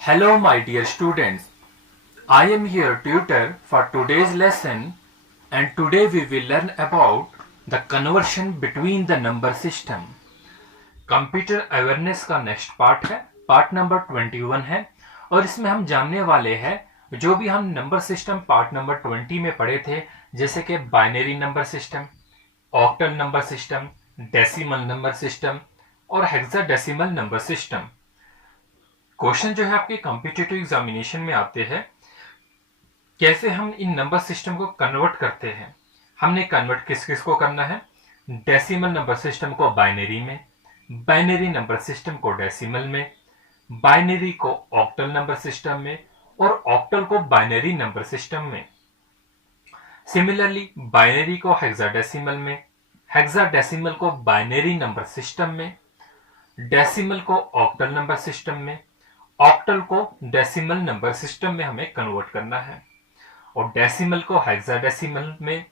Hello my dear students, I am your tutor for today's lesson and today we will learn about the conversion between the number system. Computer awareness का next part है, part number 21 है और इसमें हम जानने वाले हैं जो भी हम नंबर सिस्टम पार्ट नंबर 20 में पढ़े थे, जैसे कि binary number system, octal number system, decimal number system और हेक्साडेसिमल नंबर सिस्टम। क्वेश्चन जो है आपके कॉम्पिटिटिव एग्जामिनेशन में आते हैं, कैसे हम इन नंबर सिस्टम को कन्वर्ट करते हैं। हमने कन्वर्ट किस किस को करना है, डेसिमल नंबर सिस्टम को बाइनरी में, बाइनरी नंबर सिस्टम को डेसिमल में, बाइनरी को ऑक्टल नंबर सिस्टम में और ऑक्टल को बाइनरी नंबर सिस्टम में। सिमिलरली बाइनरी को हेक्साडेसिमल में, हेक्साडेसिमल को बाइनरी नंबर सिस्टम में, डेसिमल को ऑक्टल नंबर सिस्टम में, ऑक्टल को डेसिमल नंबर सिस्टम में हमें कन्वर्ट करना है और डेसिमल को हेक्साडेसिमल में,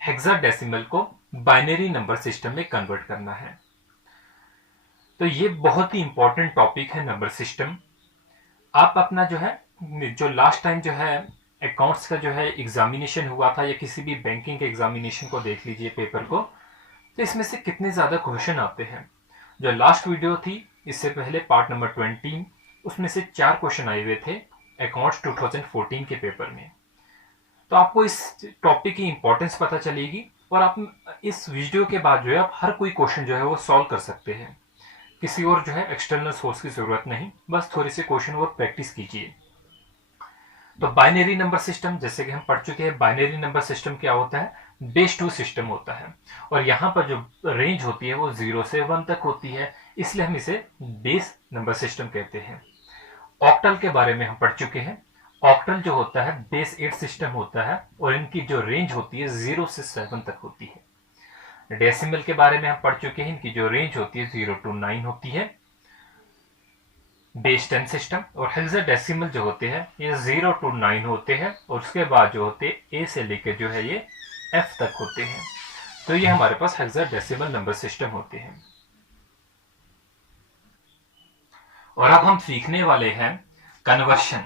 हेक्साडेसिमल को बाइनरी नंबर सिस्टम में कन्वर्ट करना है। तो ये बहुत ही इंपॉर्टेंट टॉपिक है नंबर सिस्टम। आप अपना जो है, जो लास्ट टाइम जो है अकाउंट्स का जो है एग्जामिनेशन हुआ था या किसी भी बैंकिंग के एग्जामिनेशन को देख लीजिए पेपर को, तो इसमें से कितने ज्यादा क्वेश्चन आते हैं। जो लास्ट वीडियो थी इससे पहले पार्ट नंबर 20, उसमें से 4 क्वेश्चन आए हुए थे अकाउंट्स 2014 के पेपर में। तो आपको इस टॉपिक की इंपॉर्टेंस पता चलेगी और आप इस वीडियो के बाद जो है आप हर कोई क्वेश्चन जो है वो सॉल्व कर सकते हैं। किसी और जो है एक्सटर्नल सोर्स की जरूरत नहीं, बस थोड़े से क्वेश्चन वो प्रैक्टिस कीजिए। तो बाइनरी नंबर सिस्टम, जैसे कि हम पढ़ चुके हैं, बाइनरी नंबर सिस्टम क्या होता है, बेस 2 सिस्टम होता है और यहाँ पर जो रेंज होती है वो 0 से 1 तक होती है, इसलिए हम इसे बेस नंबर सिस्टम कहते हैं। ऑक्टल के बारे में हम पढ़ चुके हैं। ऑक्टल जो होता है बेस 8 सिस्टम होता है और इनकी जो रेंज होती है 0 से 7 तक होती है। डेसिमल के बारे में हम पढ़ चुके हैं, इनकी जो रेंज होती है 0 to 9 होती है, बेस 10 सिस्टम। और हेक्साडेसिमल जो होते हैं ये 0 to 9 होते हैं और उसके बाद जो होते हैं ए से लेकर जो है ये एफ तक होते हैं। तो ये हमारे पास हेक्साडेसिमल नंबर सिस्टम होते हैं। और अब हम सीखने वाले हैं कन्वर्शन।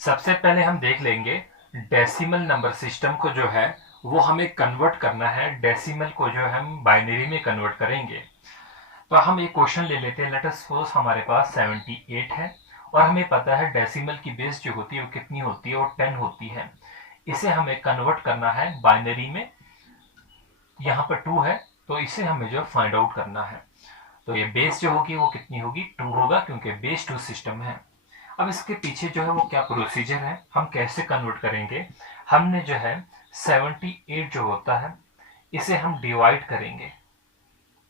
सबसे पहले हम देख लेंगे डेसिमल नंबर सिस्टम को जो है वो हमें कन्वर्ट करना है, डेसिमल को जो है हम बाइनरी में कन्वर्ट करेंगे। तो हम एक क्वेश्चन ले लेते हैं। लेट अस सपोज हमारे पास 78 है और हमें पता है डेसिमल की बेस जो होती है वो कितनी होती है, वो 10 होती है। इसे हमें कन्वर्ट करना है बाइनरी में। यहाँ पर 2 है तो इसे हमें जो फाइंड आउट करना है। तो ये बेस जो होगी वो कितनी होगी, 2 होगा, क्योंकि बेस 2 सिस्टम है। अब इसके पीछे जो है वो क्या प्रोसीजर है, हम कैसे कन्वर्ट करेंगे। हमने जो है 78 जो होता है इसे हम डिवाइड करेंगे,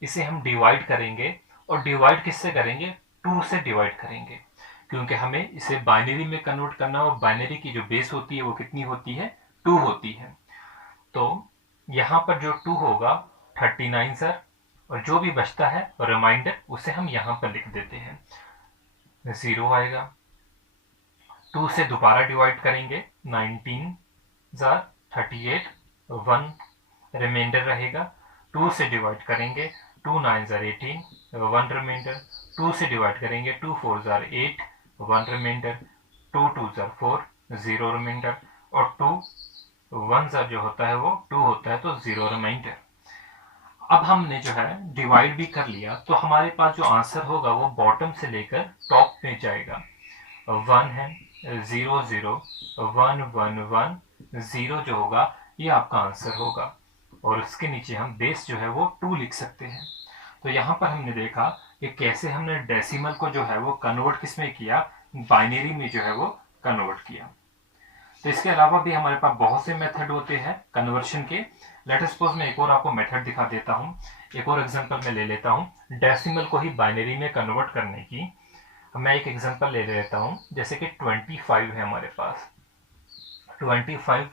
इसे हम डिवाइड करेंगे और डिवाइड किससे करेंगे, 2 से डिवाइड करेंगे, क्योंकि हमें इसे बाइनरी में कन्वर्ट करना और बाइनरी की जो बेस होती है वो कितनी होती है, 2 होती है। तो यहाँ पर जो 2 होगा 39 सर, और जो भी बचता है रिमाइंडर उसे हम यहां पर लिख देते हैं, 0 आएगा। 2 से दोबारा डिवाइड करेंगे, 19 38, 1 रिमाइंडर रहेगा। 2 से डिवाइड करेंगे, 2 9 18, 1 रिमाइंडर। 2 से डिवाइड करेंगे, 2 4 8, 1 रिमाइंडर। 2 2 4, 0 रिमाइंडर। और 2 1 जो होता है वो 2 होता है तो 0 रिमाइंडर। अब हमने जो है डिवाइड भी कर लिया तो हमारे पास जो आंसर होगा वो बॉटम से लेकर टॉप में जाएगा। 1 है, 0 0, 1 1 1, 0 जो होगा ये आपका आंसर होगा और उसके नीचे हम बेस जो है वो 2 लिख सकते हैं। तो यहाँ पर हमने देखा कि कैसे हमने डेसिमल को जो है वो कन्वर्ट किसमें किया, बाइनरी में जो है वो कन्वर्ट किया। तो इसके अलावा भी हमारे पास बहुत से मेथड होते हैं कन्वर्शन के। लेट सपोज मैं एक और आपको मेथड दिखा देता हूं, एक और एग्जांपल मैं ले लेता हूं डेसिमल को ही बाइनरी में कन्वर्ट करने की। मैं एक एग्जांपल ले लेता हूं, जैसे कि 25 है हमारे पास। 25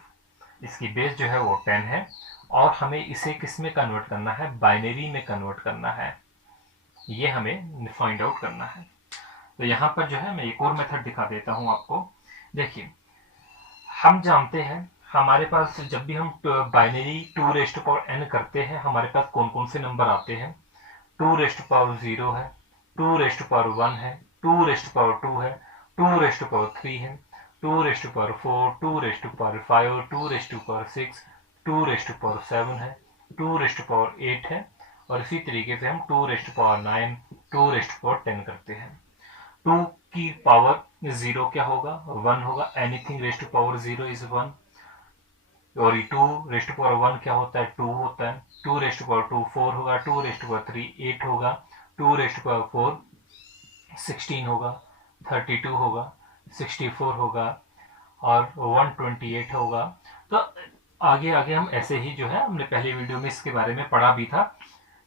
इसकी बेस जो है वो 10 है और हमें इसे किस में कन्वर्ट करना है, बाइनरी में कन्वर्ट करना है, ये हमें फाइंड आउट करना है। तो यहाँ पर जो है मैं एक और मेथड दिखा देता हूँ आपको। देखिए हम जानते हैं हमारे पास जब भी हम binary 2 raise to power n करते हैं हमारे पास कौन कौन से नंबर आते हैं, 2 रेज़ टू पावर 0 है, 2 रेज़ टू पावर 1 है, 2 रेज़ टू पावर 2 है, 2^3 है, 2^4, 2^5, 2^6, 2^7 है, 2^8 है, और इसी तरीके से हम 2^9, 2^10 करते हैं। 2 की पावर 0 क्या होगा? 1 होगा। Anything raise to power 0 is 1। और ये 2^1 क्या होता है? 2 होता है। 2^2 4 होगा, 2^3 8 होगा, 2^4 16 होगा, 32 होगा, 64 होगा और 128 होगा। तो आगे आगे हम ऐसे ही जो है, हमने पहले वीडियो में इसके बारे में पढ़ा भी था,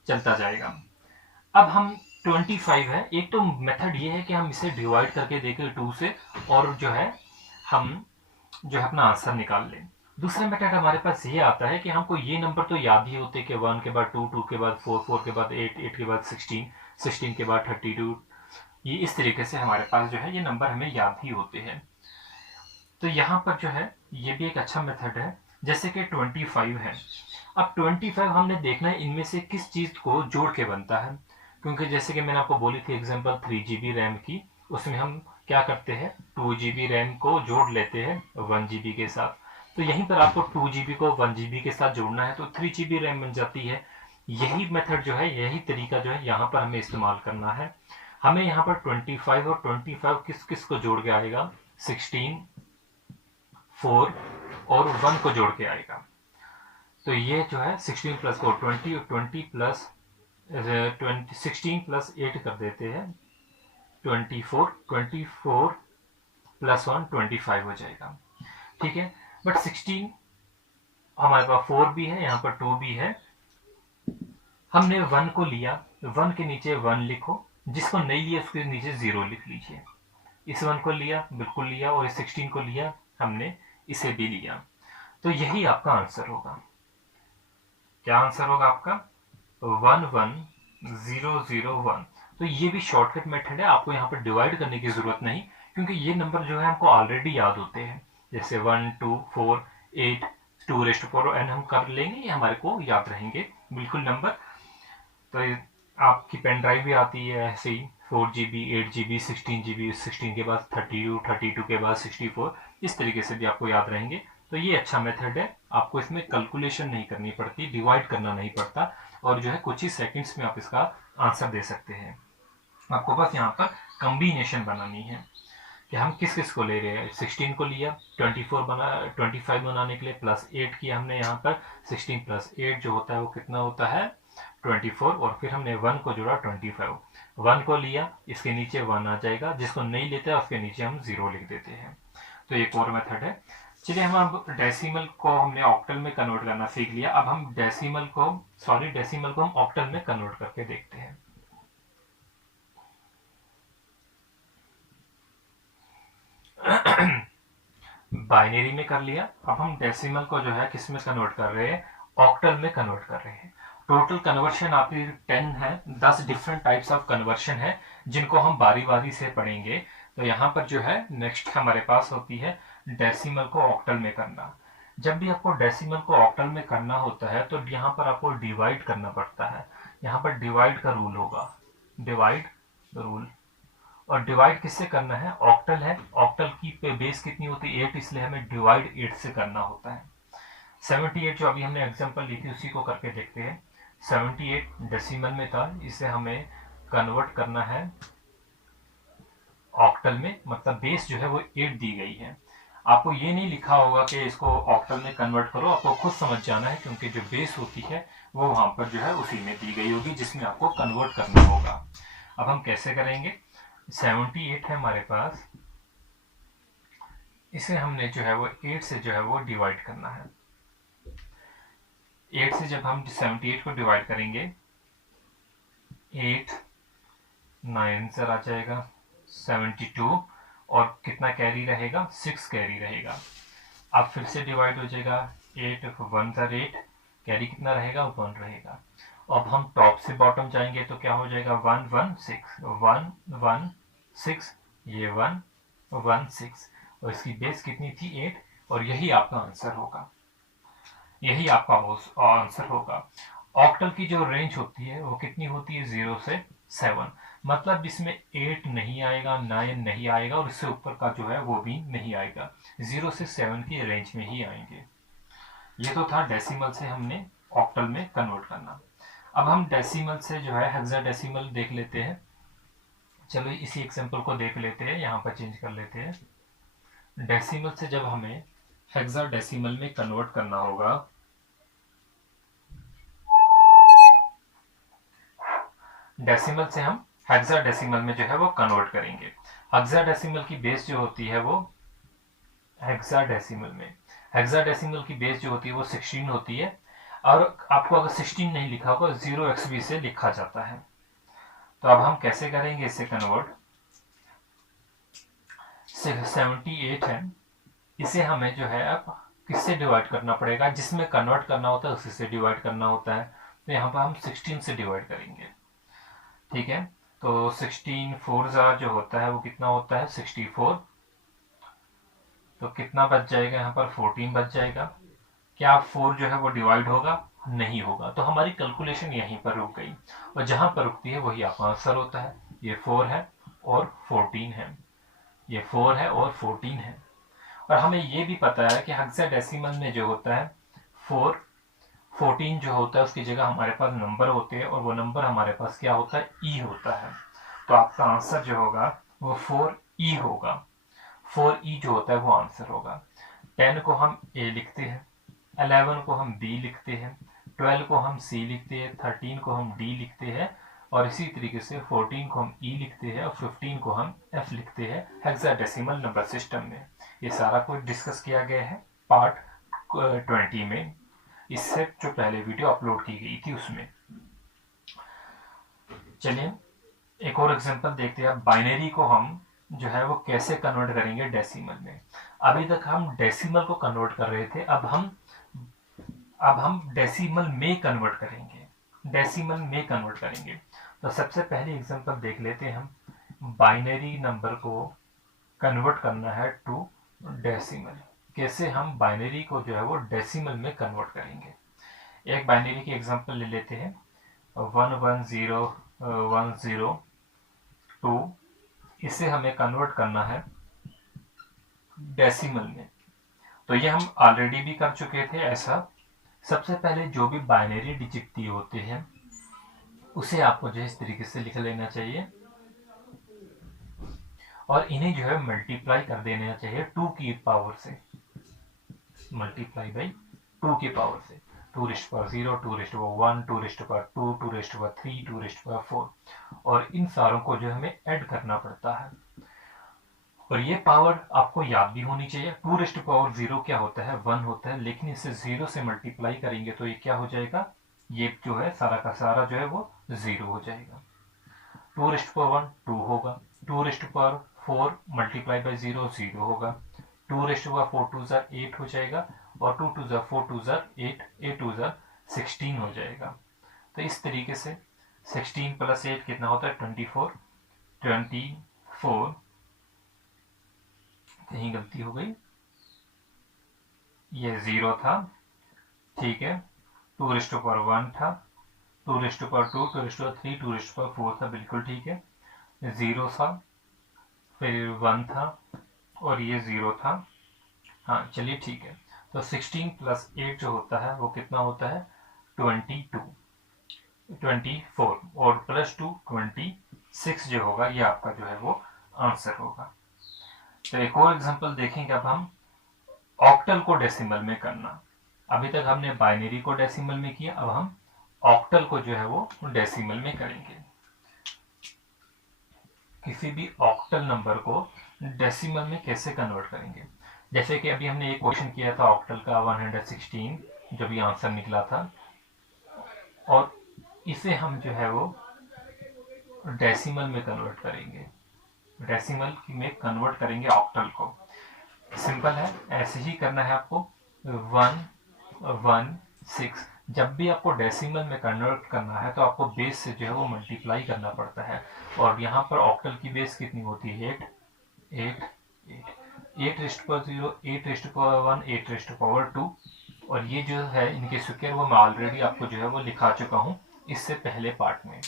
चलता जाएगा। अब हम 25 है, एक तो मेथड ये है कि हम इसे डिवाइड करके देखें 2 से, और जो है हम जो है अपना आंसर निकाल लें। दूसरा मेथड हमारे पास ये आता है कि हमको ये नंबर तो याद ही होते कि 1 के बाद 2, 2 के बाद 4, 4 के बाद 8, 8 के बाद 16, 16 के बाद 32। ये इस तरीके से हमारे पास जो है ये नंबर हमें याद ही होते हैं। तो यहाँ पर जो है ये भी एक अच्छा मेथड है। जैसे कि 25 है। अब 25 हमने देखना है इनमें से किस चीज को जोड़ के बनता है, क्योंकि जैसे कि मैंने आपको बोली थी एग्जांपल 3GB रैम की, उसमें हम क्या करते हैं 2GB रैम को जोड़ लेते हैं 1GB के साथ। तो यहीं पर आपको 2GB को 1GB के साथ जोड़ना है तो 3GB रैम बन जाती है। यही मेथड जो है, यही तरीका जो है यहाँ पर हमें इस्तेमाल करना है। हमें यहाँ पर 25 और 25 किस किस को जोड़ के आएगा? 16, 4 और 1 को जोड़ के आएगा। तो ये जो है 16 प्लस 4 20 और 20 प्लस 16 प्लस 8 कर देते हैं 24, 24 प्लस 1 25 हो जाएगा। ठीक है, बट 16 हमारे पास 4 भी है, यहाँ पर 2 भी है। हमने 1 को लिया, 1 के नीचे 1 लिखो, जिसको नहीं लिया उसके नीचे 0 लिख लीजिए। इस 1 को लिया, बिल्कुल लिया, और इस 16 को लिया हमने, इसे भी लिया। तो यही आपका आंसर होगा। क्या आंसर होगा आपका? 11001। तो ये भी शॉर्टकट मेथड है, आपको यहाँ पर डिवाइड करने की जरूरत नहीं, क्योंकि ये नंबर जो है हमको ऑलरेडी याद होते हैं। जैसे 1, 2, 4, 8, 2^4 एन हम कर लेंगे, ये हमारे को याद रहेंगे बिल्कुल नंबर। तो आपकी पेन ड्राइव भी आती है ऐसे ही 4GB, 8GB, 16GB, 16 के बाद 32, 32 के बाद 64, इस तरीके से भी आपको याद रहेंगे। तो ये अच्छा मेथड है, आपको इसमें कैलकुलेशन नहीं करनी पड़ती, डिवाइड करना नहीं पड़ता, और जो है कुछ ही सेकंड्स में आप इसका आंसर दे सकते हैं। आपको बस यहाँ पर कॉम्बिनेशन बनानी है कि हम किस किस को ले रहे हैं। 16 को लिया 25 बनाने के लिए, प्लस 8 किया हमने यहाँ पर। 16 प्लस 8 जो होता है वो कितना होता है? 24, और फिर हमने 1 को जोड़ा 25। 1 को लिया, इसके नीचे 1 आ जाएगा, जिसको नहीं लेते उसके नीचे हम 0 लिख देते हैं। तो एक और मेथड है। चलिए, हम अब डेसिमल को हमने ऑक्टल में कन्वर्ट करना सीख लिया, अब हम डेसिमल को हम ऑक्टल में कन्वर्ट करके देखते हैं। बाइनरी में कर लिया, अब हम डेसिमल को जो है किस में कन्वर्ट कर रहे हैं? ऑक्टल में कन्वर्ट कर रहे हैं। टोटल कन्वर्शन आपकी 10 है, 10 डिफरेंट टाइप्स ऑफ कन्वर्शन है, जिनको हम बारी बारी से पढ़ेंगे। तो यहाँ पर जो है नेक्स्ट हमारे पास होती है डेसिमल को ऑक्टल में करना। जब भी आपको डेसिमल को ऑक्टल में करना होता है तो यहाँ पर आपको डिवाइड करना पड़ता है। यहाँ पर डिवाइड का रूल होगा, डिवाइड रूल। और डिवाइड किससे करना है? ऑक्टल है, ऑक्टल की बेस कितनी होती है? 8, इसलिए हमें डिवाइड 8 से करना होता है। 78 जो अभी हमने एग्जांपल ली थी उसी को करके देखते हैं। 78 डेसिमल में था, इसे हमें कन्वर्ट करना है ऑक्टल में, मतलब बेस जो है वो 8 दी गई है। आपको ये नहीं लिखा होगा कि इसको ऑक्टल में कन्वर्ट करो, आपको खुद समझ जाना है, क्योंकि जो बेस होती है वो वहां पर जो है उसी में दी गई होगी जिसमें आपको कन्वर्ट करना होगा। अब हम कैसे करेंगे? 78 है हमारे पास, इसे हमने जो है वो 8 से जो है वो डिवाइड करना है। 8 से जब हम 78 को डिवाइड करेंगे, 8 9 आंसर आ जाएगा 72, और कितना कैरी रहेगा? 6 कैरी रहेगा। अब फिर से डिवाइड हो जाएगा, 8 1 8, कैरी कितना रहेगा? 1 रहेगा। अब हम टॉप से बॉटम जाएंगे तो क्या हो जाएगा? 1 1 6, 1 1 6, ये 1 1 6, और इसकी बेस कितनी थी? 8, और यही आपका आंसर होगा, यही आपका आंसर होगा। ऑक्टल की जो रेंज होती है वो कितनी होती है? 0 से 7। मतलब इसमें 8 नहीं आएगा, 9 नहीं आएगा और इससे ऊपर का जो है वो भी नहीं आएगा, 0 से 7 की रेंज में ही आएंगे। ये तो था डेसिमल से हमने ऑक्टल में कन्वर्ट करना। अब हम डेसिमल से जो है हेक्साडेसिमल देख लेते हैं। चलो इसी एग्जांपल को देख लेते हैं, यहाँ पर चेंज कर लेते हैं। डेसिमल से जब हमें हेक्साडेसिमल में कन्वर्ट करना होगा, डेसिमल से हम हेक्साडेसिमल में जो है वो कन्वर्ट करेंगे। हेक्साडेसिमल की बेस जो होती है वो हेक्साडेसिमल में, हेक्साडेसिमल की बेस जो होती है वो 16 होती है, और आपको अगर 16 नहीं लिखा होगा 0xb से लिखा जाता है। तो अब हम कैसे करेंगे इसे कन्वर्ट। 78 है, इसे हमें जो है अब किससे डिवाइड करना पड़ेगा, जिसमें कन्वर्ट करना होता है उसी से डिवाइड करना होता है। तो यहाँ पर हम 16 से डिवाइड करेंगे, ठीक है। तो 16 4 जो होता है वो कितना होता है 64। तो कितना बच जाएगा यहाँ पर 14 बच जाएगा। क्या 4 जो है वो डिवाइड होगा, नहीं होगा, तो हमारी कैलकुलेशन यहीं पर रुक गई, और जहां पर रुकती है वही आपका आंसर होता है। ये 4 है और 14 है, ये 4 है और 14 है। और हमें ये भी पता है कि हेक्साडेसिमल में जो होता है 14 जो होता है उसकी जगह हमारे पास नंबर होते हैं, और वो नंबर हमारे पास क्या होता है, ई होता है। तो आपका आंसर जो होगा वो 4E होगा, 4E जो होता है वो आंसर होगा। 10 को हम ए लिखते हैं, 11 को हम बी लिखते हैं, 12 को हम सी लिखते हैं, 13 को हम डी लिखते हैं, और इसी तरीके से 14 को हम ई लिखते हैं, और 15 को हम एफ लिखते हैं हेक्साडेसिमल नंबर सिस्टम में। ये सारा कुछ डिस्कस किया गया है पार्ट 20 में, इससे जो पहले वीडियो अपलोड की गई थी उसमें। चलिए एक और एग्जांपल देखते हैं। बाइनरी को हम जो है वो कैसे कन्वर्ट करेंगे डेसिमल में। अभी तक हम डेसिमल को कन्वर्ट कर रहे थे, अब हम डेसिमल में कन्वर्ट करेंगे, डेसिमल में कन्वर्ट करेंगे। तो सबसे पहले एग्जांपल देख लेते हैं हम। बाइनरी नंबर को कन्वर्ट करना है टू डेसिमल। कैसे हम बाइनरी को जो है वो डेसिमल में कन्वर्ट करेंगे। एक बाइनरी की एग्जांपल ले लेते हैं, 1101002। इसे हमें कन्वर्ट करना है डेसिमल में। तो ये हम ऑलरेडी भी कर चुके थे ऐसा। सबसे पहले जो भी बाइनरी डिजिट दिए होते हैं उसे आपको जो है इस तरीके से लिख लेना चाहिए, और इन्हें जो है मल्टीप्लाई कर देना चाहिए 2 की पावर से, मल्टीप्लाई बाई 2 की पावर से। 2⁻0, 2⁻1, 2⁻2, 2⁻3, 2⁻4, और इन सारों को जो हमें ऐड करना पड़ता है। और ये पावर आपको याद भी होनी चाहिए। 2⁻0 क्या होता है, 1 होता है, लेकिन इसे 0 से मल्टीप्लाई करेंगे तो ये क्या हो जाएगा, ये जो है सारा का सारा जो है वो 0 हो जाएगा। 2⁻1 2 होगा, 2⁻4 मल्टीप्लाई बाई 0 0 होगा, 2⁻4 2 8 हो जाएगा, और 2 2 4 2 8, 8 2 16 हो जाएगा। तो इस तरीके से 16 + 8 कितना होता है 24। 24, कहीं गलती हो गई, ये 0 था, ठीक है। 2⁻1 था, 2⁻2, 2⁻3, 2⁻4 था, बिल्कुल ठीक है। 0 था, फिर 1 था, और ये 0 था। हाँ चलिए ठीक है। तो 16 + 8 जो होता है वो कितना होता है 24, और +2 26 जो होगा, ये आपका जो है वो आंसर होगा। तो एक और एग्जांपल देखेंगे अब हम ऑक्टल को डेसिमल में करना। अभी तक हमने बाइनरी को डेसिमल में किया, अब हम ऑक्टल को जो है वो डेसिमल में करेंगे। किसी भी ऑक्टल नंबर को डेसिमल में कैसे कन्वर्ट करेंगे। जैसे कि अभी हमने एक क्वेश्चन किया था ऑक्टल का 116, जो भी आंसर निकला था, और इसे हम जो है वो डेसिमल में कन्वर्ट करेंगे, डेसिमल में कन्वर्ट करेंगे ऑक्टल को। सिंपल है, ऐसे ही करना है आपको। 116, जब भी आपको डेसिमल में कन्वर्ट करना है तो आपको बेस से जो है वो मल्टीप्लाई करना पड़ता है, और यहाँ पर ऑक्टल की बेस कितनी होती है 8 8 8 8⁻0, 8⁻1, 8⁻2, और ये जो है इनके स्क्वायर वो मैं ऑलरेडी आपको जो है वो लिखा चुका हूँ इससे पहले पार्ट में।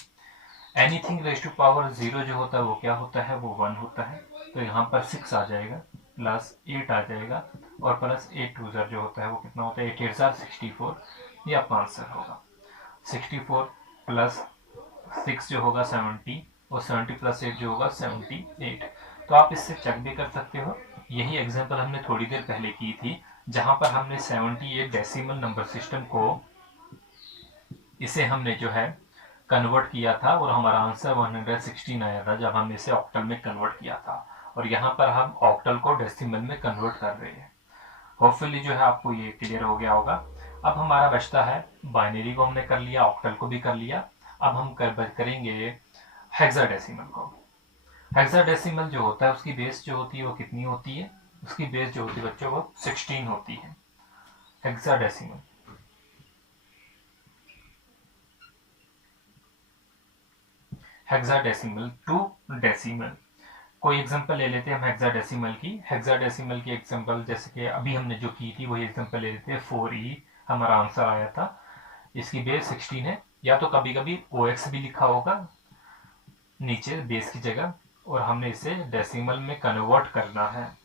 एनीथिंग रेज टू पावर 0 जो होता है वो क्या होता है, वो 1 होता है। तो यहाँ पर 6 आ जाएगा प्लस 8 आ जाएगा और प्लस 8 टू जो होता है वो कितना होता है, 8 8 64। ये आपका आंसर होगा 64 प्लस 6 जो होगा 70 और 70 प्लस 8 जो होगा 78। तो आप इससे चेक भी कर सकते हो। यही एग्जांपल हमने थोड़ी देर पहले की थी जहां पर हमने 78 डेसिमल नंबर सिस्टम को इसे हमने जो है कन्वर्ट किया था और हमारा आंसर 116 आया था जब हमने इसे ऑक्टल में कन्वर्ट किया था। और यहाँ पर हम ऑक्टल को डेसिमल में कन्वर्ट कर रहे हैं। होपफुली जो है आपको ये क्लियर हो गया होगा। अब हमारा बचता है बाइनरी को हमने कर लिया, ऑक्टल को भी कर लिया। अब हम करेंगे हेक्साडेसिमल को। हेक्साडेसिमल जो होता है उसकी बेस जो होती है वो कितनी होती है, उसकी बेस जो होती है बच्चों वो 16 होती है। Hexadecimal hexadecimal to decimal. कोई एग्जांपल ले लेते हैं हम हेक्साडेसिमल की। हेक्साडेसिमल की एग्जांपल जैसे कि अभी हमने जो की थी वही एग्जांपल ले लेते हैं। 4e हमारा आंसर आया था, इसकी बेस 16 है। या तो कभी कभी OX भी लिखा होगा नीचे बेस की जगह, और हमने इसे डेसिमल में कन्वर्ट करना है।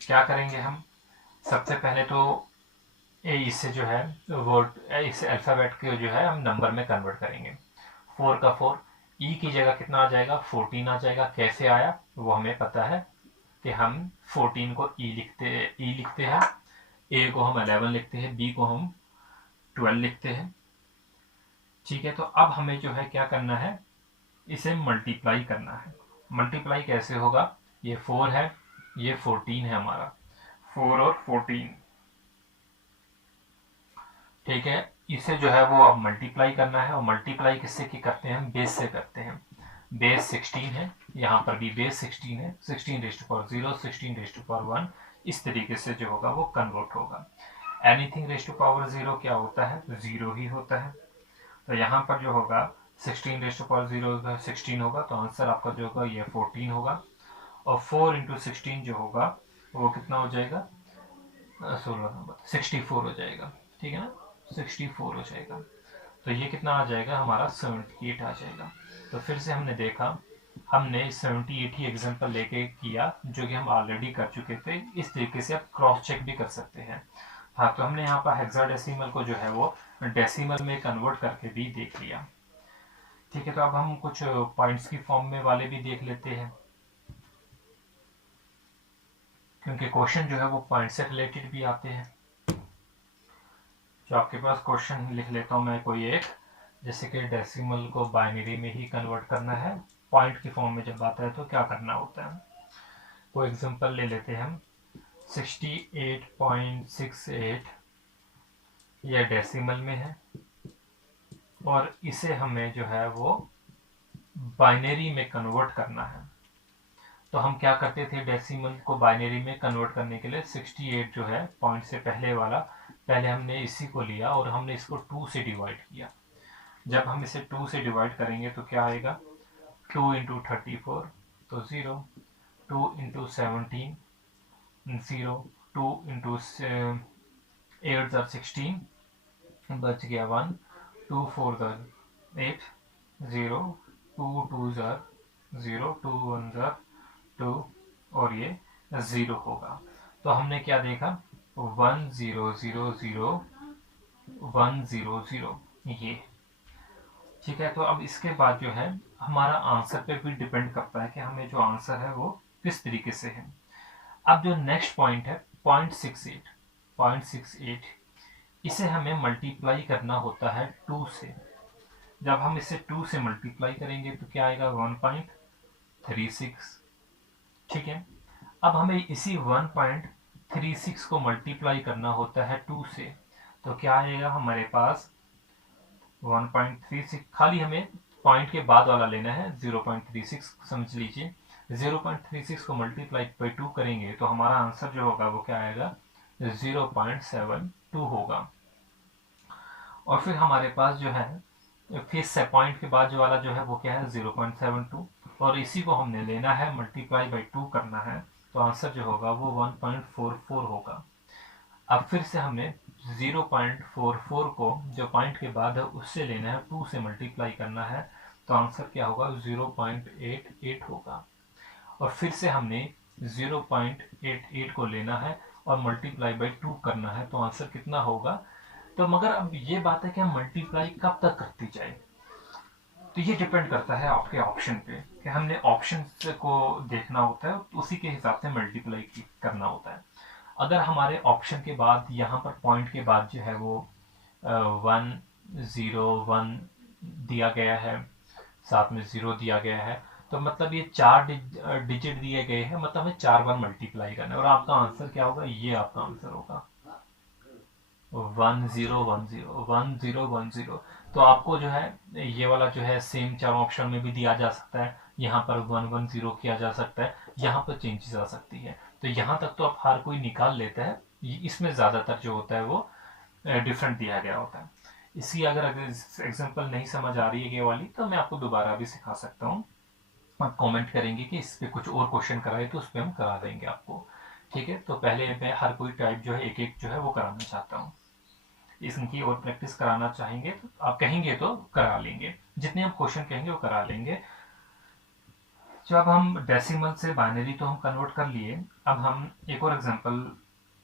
क्या करेंगे हम, सबसे पहले तो इससे जो है वर्ड इसे अल्फाबेट के जो है हम नंबर में कन्वर्ट करेंगे। 4 का 4, ई की जगह कितना आ जाएगा, 14 आ जाएगा। कैसे आया वो हमें पता है कि हम 14 को ई लिखते हैं, ए को हम 11 लिखते हैं, बी को हम 12 लिखते हैं। ठीक है, तो अब हमें जो है क्या करना है, इसे मल्टीप्लाई करना है। मल्टीप्लाई कैसे होगा, ये 4 है, ये 14 है हमारा, 4 और 14। ठीक है, इसे जो है वो अब मल्टीप्लाई करना है। और मल्टीप्लाई किससे की करते हैं हम, बेस से करते हैं। बेस 16 है, यहाँ पर भी बेस 16 है। 16 raise to power 0, 16 raise to power 1, इस तरीके से जो होगा वो कन्वर्ट होगा। एनीथिंग रेज़ टू पावर 0 क्या होता है, 0 ही होता है। तो यहाँ पर जो होगा 16 रेज़ टू पावर 0 16 होगा, तो आंसर आपका जो होगा ये 14 होगा। और 4 इंटू 16 जो होगा वो कितना हो जाएगा, 64 हो जाएगा। ठीक है ना, 64 हो जाएगा। तो ये कितना आ जाएगा हमारा 78 आ जाएगा। तो फिर से हमने देखा, हमने 78 ही एग्जांपल लेके किया जो कि हम ऑलरेडी कर चुके थे। इस तरीके से आप क्रॉस चेक भी कर सकते हैं। हाँ, तो हमने यहाँ पर हेक्साडेसिमल को जो है वो डेसिमल में कन्वर्ट करके भी देख लिया। ठीक है, तो अब हम कुछ पॉइंट्स की फॉर्म में वाले भी देख लेते हैं, क्योंकि क्वेश्चन जो है वो पॉइंट से रिलेटेड भी आते हैं। जो आपके पास क्वेश्चन लिख लेता हूँ मैं कोई एक, जैसे कि डेसिमल को बाइनरी में ही कन्वर्ट करना है, पॉइंट की फॉर्म में जब आता है तो क्या करना होता है। कोई एग्जांपल ले लेते हैं हम, 68.68 यह डेसिमल में है और इसे हमें जो है वो बाइनरी में कन्वर्ट करना है। तो हम क्या करते थे, डेसिमल को बाइनरी में कन्वर्ट करने के लिए 68 जो है पॉइंट से पहले वाला, पहले हमने इसी को लिया और हमने इसको 2 से डिवाइड किया। जब हम इसे 2 से डिवाइड करेंगे तो क्या आएगा, 2 इंटू 34 तो 0, 2 इंटू 17 0, 2 इंटू 8 16 बच गया 1, 2 4 8 0, 2 2 0, 2 1 2 और ये 0 होगा। तो हमने क्या देखा, 1 0 0 0 1 0 0 ये। ठीक है, तो अब इसके बाद जो है हमारा आंसर पे भी डिपेंड करता है कि हमें जो आंसर है वो किस तरीके से है। अब जो नेक्स्ट पॉइंट है 0.68 इसे हमें मल्टीप्लाई करना होता है 2 से। जब हम इसे 2 से मल्टीप्लाई करेंगे तो क्या आएगा, 1.36। ठीक है, अब हमें इसी 1.36 को मल्टीप्लाई करना होता है 2 से, तो क्या आएगा हमारे पास 1.36, खाली हमें पॉइंट के बाद वाला लेना है 0.36 समझ लीजिए। 0.36 को मल्टीप्लाई बाई 2 करेंगे तो हमारा आंसर जो होगा वो क्या आएगा, 0.72 होगा। और फिर हमारे पास जो है फिर पॉइंट के बाद जो वाला जो है वो क्या है 0.72, और इसी को हमने लेना है मल्टीप्लाई बाई 2 करना है, तो आंसर जो होगा वो 1.44 होगा। अब फिर से हमने 0.44 को जो पॉइंट के बाद है उससे लेना है, 2 से मल्टीप्लाई करना है, तो आंसर क्या होगा 0.88 होगा। और फिर से हमने 0.88 को लेना है और मल्टीप्लाई बाई 2 करना है, तो आंसर कितना होगा। तो मगर अब ये बात है कि हम मल्टीप्लाई कब तक करती जाए, तो ये डिपेंड करता है आपके ऑप्शन पे कि हमने ऑप्शन को देखना होता है, उसी के हिसाब से मल्टीप्लाई करना होता है। अगर हमारे ऑप्शन के बाद यहाँ पर पॉइंट के बाद जो है वो 101 दिया गया है, साथ में 0 दिया गया है, तो मतलब ये 4 डिजिट दिए गए हैं, मतलब हमें 4 बार मल्टीप्लाई करना है। और आपका आंसर क्या होगा, ये आपका आंसर होगा 1010 तो आपको जो है ये वाला जो है सेम 4 ऑप्शन में भी दिया जा सकता है, यहाँ पर 110 किया जा सकता है, यहाँ पर चेंजेस आ सकती है। तो यहाँ तक तो आप हर कोई निकाल लेता है, इसमें ज़्यादातर जो होता है वो डिफरेंट दिया गया होता है। इसी अगर एग्जांपल नहीं समझ आ रही है ये वाली, तो मैं आपको दोबारा भी सिखा सकता हूँ। आप कमेंट करेंगे कि इस पे कुछ और क्वेश्चन कराए तो उस पर हम करा देंगे आपको। ठीक है, तो पहले मैं हर कोई टाइप जो है एक एक जो है वो कराना चाहता हूँ। इनकी और प्रैक्टिस कराना चाहेंगे तो आप कहेंगे तो करा लेंगे, जितने हम क्वेश्चन कहेंगे वो करा लेंगे। जब हम डेसिमल से बाइनरी तो हम कन्वर्ट कर लिए, अब हम एक और एग्जांपल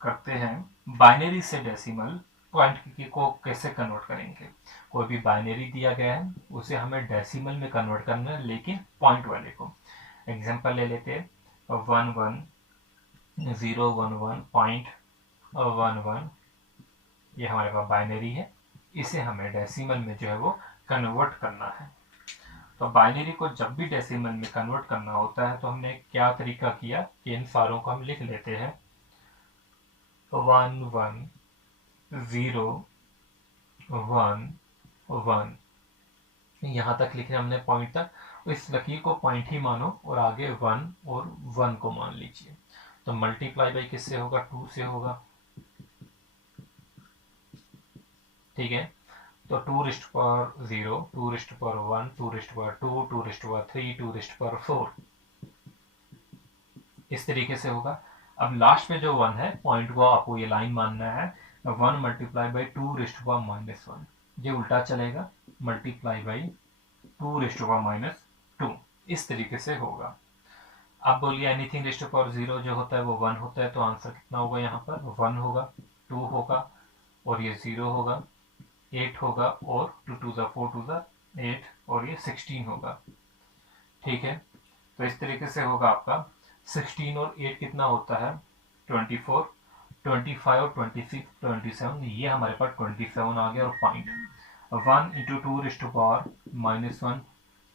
करते हैं, बाइनरी से डेसिमल पॉइंट को कैसे कन्वर्ट करेंगे। कोई भी बाइनरी दिया गया है उसे हमें डेसिमल में कन्वर्ट करना है, लेकिन पॉइंट वाले को। एग्जांपल ले लेते हैं 11,011.11, ये हमारे पास बाइनरी है, इसे हमें डेसिमल में जो है वो कन्वर्ट करना है। तो बाइनरी को जब भी डेसिमल में कन्वर्ट करना होता है तो हमने क्या तरीका किया कि इन सारों को हम लिख लेते हैं 11,011, यहाँ तक लिखे हमने पॉइंट तक। इस लकीर को पॉइंट ही मानो और आगे 1 और 1 को मान लीजिए। तो मल्टीप्लाई बाई किससे होगा, 2 से होगा। ठीक है, तो 2 रिस्ट पर 0, 2 रिस्ट पर 1, 2 रिस्ट पर 2, 2 रिस्ट पर 3, 2 रिस्ट पर 4, इस तरीके से होगा। अब लास्ट में जो 1 है पॉइंट को आपको ये लाइन मानना है, 1 मल्टीप्लाई बाई 2 रिस्ट पर -1, ये उल्टा चलेगा, मल्टीप्लाई बाई 2 रिस्ट पर -2, इस तरीके से होगा। अब बोलिए एनीथिंग रिस्ट पर 0 जो होता है वो 1 होता है, तो आंसर कितना होगा, यहाँ पर 1 होगा, 2 होगा और ये 0 होगा, 8 होगा और 2 2 4 2 8 और ये 16 होगा। ठीक है, तो इस तरीके से होगा आपका 16 और 8 कितना होता है 24, 25 और 26 27, ये हमारे पास 27 आ गया। और पॉइंट 1 इंटू 2 रिस्ट पावर -1,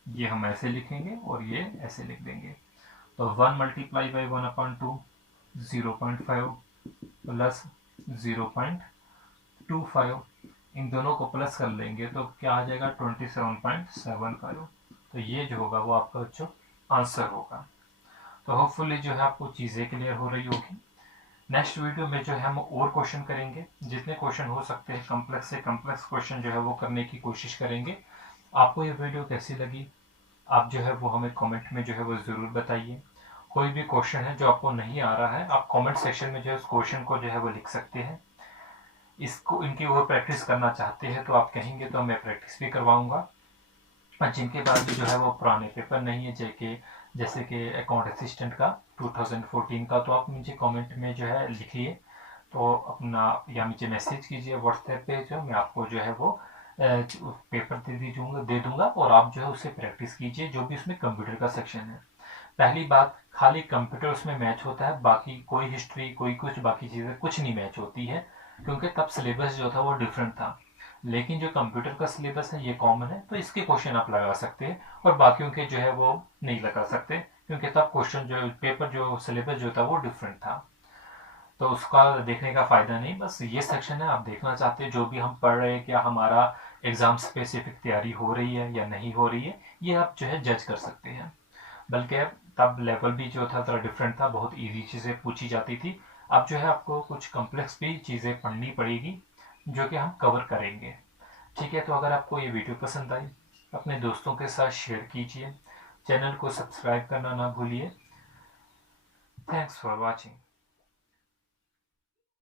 ये हम ऐसे लिखेंगे और ये ऐसे लिख देंगे। तो 1 मल्टीप्लाई बाई 1/2 0.5 प्लस 0.25, इन दोनों को प्लस कर लेंगे तो क्या आ जाएगा 27.75। तो ये जो होगा वो आपका जो आंसर होगा। तो होपफुली जो है आपको चीज़ें क्लियर हो रही होगी। नेक्स्ट वीडियो में जो है हम और क्वेश्चन करेंगे, जितने क्वेश्चन हो सकते हैं कम्प्लेक्स से कम्प्लेक्स क्वेश्चन जो है वो करने की कोशिश करेंगे। आपको ये वीडियो कैसी लगी आप जो है वो हमें कमेंट में जो है वो ज़रूर बताइए। कोई भी क्वेश्चन है जो आपको नहीं आ रहा है आप कमेंट सेक्शन में जो है उस क्वेश्चन को जो है वो लिख सकते हैं। इसको इनकी और प्रैक्टिस करना चाहते हैं तो आप कहेंगे तो मैं प्रैक्टिस भी करवाऊंगा। और जिनके पास भी जो है वो पुराने पेपर नहीं है जैसे कि अकाउंट असिस्टेंट का 2014 का, तो आप मुझे कमेंट में जो है लिखिए, तो अपना या मुझे मैसेज कीजिए व्हाट्सएप पे, जो मैं आपको जो है वो पेपर दे दूंगा और आप जो है उससे प्रैक्टिस कीजिए। जो भी उसमें कंप्यूटर का सेक्शन है, पहली बात खाली कंप्यूटर उसमें मैच होता है, बाकी कोई हिस्ट्री कोई कुछ बाकी चीज़ें कुछ नहीं मैच होती है, क्योंकि तब सिलेबस जो था वो डिफरेंट था। लेकिन जो कंप्यूटर का सिलेबस है ये कॉमन है, तो इसके क्वेश्चन आप लगा सकते हैं और बाकियों के जो है वो नहीं लगा सकते, क्योंकि तब क्वेश्चन जो पेपर जो सिलेबस जो था वो डिफरेंट था। तो उसका देखने का फ़ायदा नहीं, बस ये सेक्शन है आप देखना चाहते हैं जो भी हम पढ़ रहे हैं क्या हमारा एग्ज़ाम स्पेसिफिक तैयारी हो रही है या नहीं हो रही है, ये आप जो है जज कर सकते हैं। बल्कि तब लेवल भी जो था थोड़ा डिफरेंट था, बहुत इजी चीज़ें पूछी जाती थी। अब जो है आपको कुछ कॉम्प्लेक्स भी चीज़ें पढ़नी पड़ेगी जो कि हम कवर करेंगे। ठीक है, तो अगर आपको ये वीडियो पसंद आई अपने दोस्तों के साथ शेयर कीजिए, चैनल को सब्सक्राइब करना ना भूलिए। Thanks for watching.